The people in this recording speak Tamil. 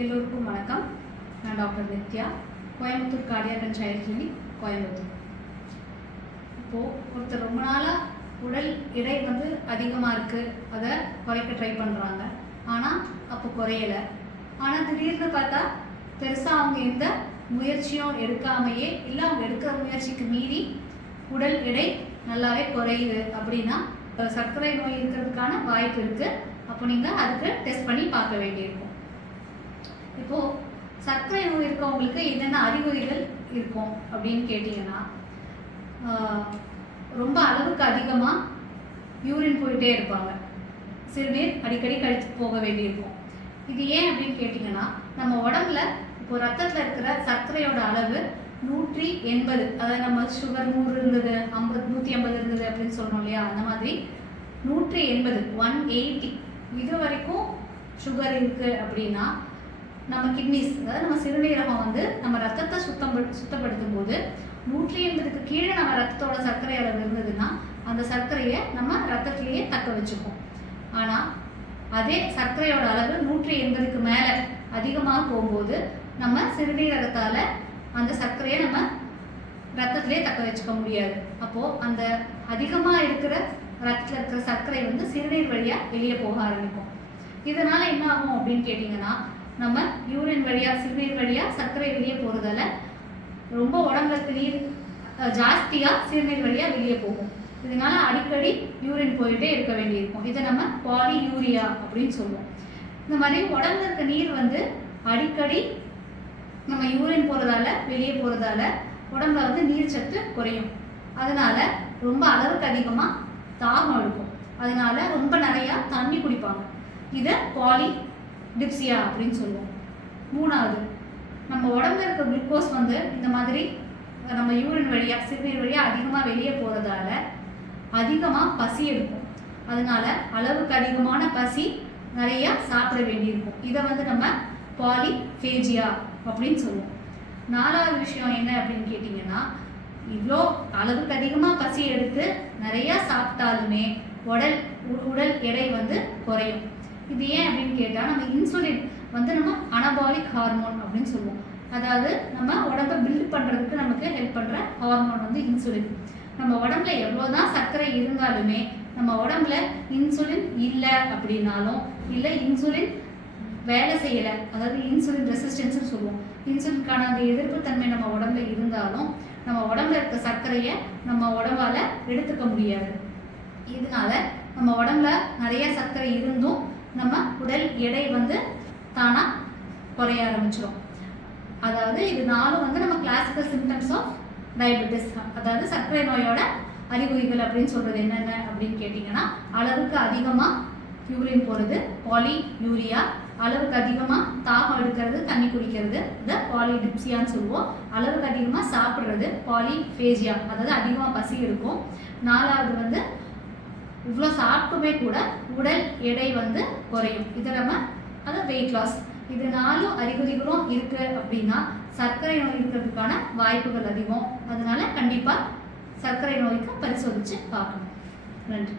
எல்லோருக்கும் வணக்கம். நான் doctor Nithya Coimbatore cardiac and child clinic Coimbatore. இப்போது ஒருத்தர் ரொம்ப நாளாக உடல் எடை வந்து அதிகமாக இருக்குது அதை குறைக்க ட்ரை பண்ணுறாங்க ஆனால் அப்போ குறையலை. ஆனால் திடீர்னு பார்த்தா பெருசாக அவங்க எந்த முயற்சியும் எடுக்காமையே இல்லை அவங்க எடுக்கிற முயற்சிக்கு மீறி உடல் எடை நல்லாவே குறையுது அப்படின்னா சர்க்கரை நோய் இருக்கிறதுக்கான வாய்ப்பு இருக்குது அப்போ நீங்கள் அதுக்கு டெஸ்ட் பண்ணி பார்க்க வேண்டியிருக்கும். இப்போ சர்க்கரை நோய் இருக்கவங்களுக்கு என்னென்ன அறிகுறிகள் இருக்கும் அப்படின்னு கேட்டிங்கன்னா ரொம்ப அளவுக்கு அதிகமாக யூரின் போயிட்டே இருப்பாங்க. சிறுநீர் அடிக்கடி கழித்து போக வேண்டியிருக்கும். இது ஏன் அப்படின்னு கேட்டிங்கன்னா நம்ம உடம்புல இப்போ ரத்தத்தில் இருக்கிற சர்க்கரையோட அளவு நூற்றி எண்பது. அதாவது நம்ம சுகர் நூறு இருந்தது ஐம்பது நூற்றி ஐம்பது இருந்தது அப்படின்னு சொல்கிறோம் இல்லையா? அந்த மாதிரி நூற்றி எண்பது ஒன் எயிட்டி இது வரைக்கும் சுகர் இருக்குது அப்படின்னா நம்ம கிட்னிஸ் அதாவது நம்ம சிறுநீரகம் வந்து நம்ம ரத்தத்தை சுத்தம் சுத்தப்படுத்தும் போது நூற்றி எண்பதுக்கு கீழே நம்ம ரத்தத்தோட சர்க்கரை அளவு இருந்ததுன்னா அந்த சர்க்கரையை நம்ம ரத்தத்திலேயே தக்க வச்சுப்போம். ஆனால் அதே சர்க்கரையோட அளவு நூற்றி எண்பதுக்கு மேலே அதிகமாக போகும்போது நம்ம சிறுநீரகத்தால் அந்த சர்க்கரையை நம்ம ரத்தத்திலே தக்க வச்சுக்க முடியாது. அப்போது அந்த அதிகமாக இருக்கிற ரத்தத்தில் இருக்கிற சர்க்கரை வந்து சிறுநீர் வழியாக வெளியே போக ஆரம்பிக்கும். இதனால் என்ன ஆகும் அப்படின்னு கேட்டிங்கன்னா நம்ம யூரின் வழியாக சிறுநீர் வழியாக சர்க்கரை வெளியே போகிறதால ரொம்ப உடம்புல இருக்க நீர் ஜாஸ்தியாக சிறுநீர் வழியாக வெளியே போகும். இதனால அடிக்கடி யூரின் போயிட்டே இருக்க வேண்டியிருக்கும். இதை நம்ம பாலி யூரியா அப்படின்னு சொல்லுவோம். இந்த மாதிரி உடம்புல இருக்க நீர் வந்து அடிக்கடி நம்ம யூரின் போகிறதால வெளியே போகிறதால உடம்புல வந்து நீர் சத்து குறையும். அதனால ரொம்ப அளவுக்கு அதிகமாக தாகம் எடுக்கும். அதனால ரொம்ப நிறையா தண்ணி குடிப்பாங்க. இதை பாலி டிப்சியா அப்படின்னு சொல்லுவோம். மூணாவது நம்ம உடம்புல இருக்க குளுக்கோஸ் வந்து இந்த மாதிரி நம்ம யூரின் வழியாக சிறுநீர் வழியாக அதிகமாக வெளியே போகிறதால அதிகமாக பசி எடுக்கும். அதனால அளவுக்கு அதிகமான பசி நிறையா சாப்பிட வேண்டியிருக்கும். இதை வந்து நம்ம பாலிஃபேஜியா அப்படின்னு சொல்லுவோம். நாலாவது விஷயம் என்ன அப்படின்னு கேட்டிங்கன்னா இவ்வளோ அளவுக்கு அதிகமாக பசி எடுத்து நிறையா சாப்பிட்டாலுமே உடல் உடல் எடை வந்து குறையும். இது ஏன் அப்படின்னு கேட்டால் நம்ம இன்சுலின் வந்து நம்ம அனபாலிக் ஹார்மோன் அப்படின்னு சொல்லுவோம். அதாவது நம்ம உடம்பை பில்ட் பண்ணுறதுக்கு நமக்கு ஹெல்ப் பண்ணுற ஹார்மோன் வந்து இன்சுலின் நம்ம உடம்புல எவ்வளோதான் சர்க்கரை இருந்தாலுமே நம்ம உடம்புல இன்சுலின் இல்லை அப்படின்னாலும் இல்லை இன்சுலின் வேலை செய்யலை அதாவது இன்சுலின் ரெசிஸ்டன்ஸ்னு சொல்லுவோம். இன்சுலினுக்கான அந்த எதிர்ப்புத்தன்மை நம்ம உடம்புல இருந்தாலும் நம்ம உடம்புல இருக்க சர்க்கரையை நம்ம உடம்பால் எடுத்துக்க முடியாது. இதனால நம்ம உடம்புல நிறைய சர்க்கரை இருந்தும் நம்ம உடல் எடை வந்து தானாக குறைய ஆரம்பிச்சிடும் அதாவது இது நாலும் வந்து நம்ம கிளாசிக்கல் சிம்டம்ஸ் ஆஃப் டயபெட்டிஸ் அதாவது சர்க்கரை நோயோட அறிகுறிகள் அப்படின்னு சொல்றது என்னென்ன அப்படின்னு கேட்டிங்கன்னா அளவுக்கு அதிகமாக யூரின் போகிறது பாலி யூரியா அளவுக்கு அதிகமாக தாகம் எடுக்கிறது தண்ணி குடிக்கிறது இதை பாலிடிப்சியான்னு சொல்லுவோம். அளவுக்கு அதிகமாக சாப்பிட்றது பாலி ஃபேஜியா அதாவது அதிகமாக பசி எடுக்கும். நாலாவது வந்து இவ்வளோ சாப்பிட்டுமே கூட உடல் எடை வந்து குறையும். இதை நம்ம அதாவது வெயிட் லாஸ் இது நாலும் அறிகுறிகளும் இருக்கு அப்படின்னா சர்க்கரை நோய் இருக்கிறதுக்கான வாய்ப்புகள் அதிகம். அதனால கண்டிப்பாக சர்க்கரை நோய்க்கு பரிசோதித்து பார்க்கணும். நன்றி.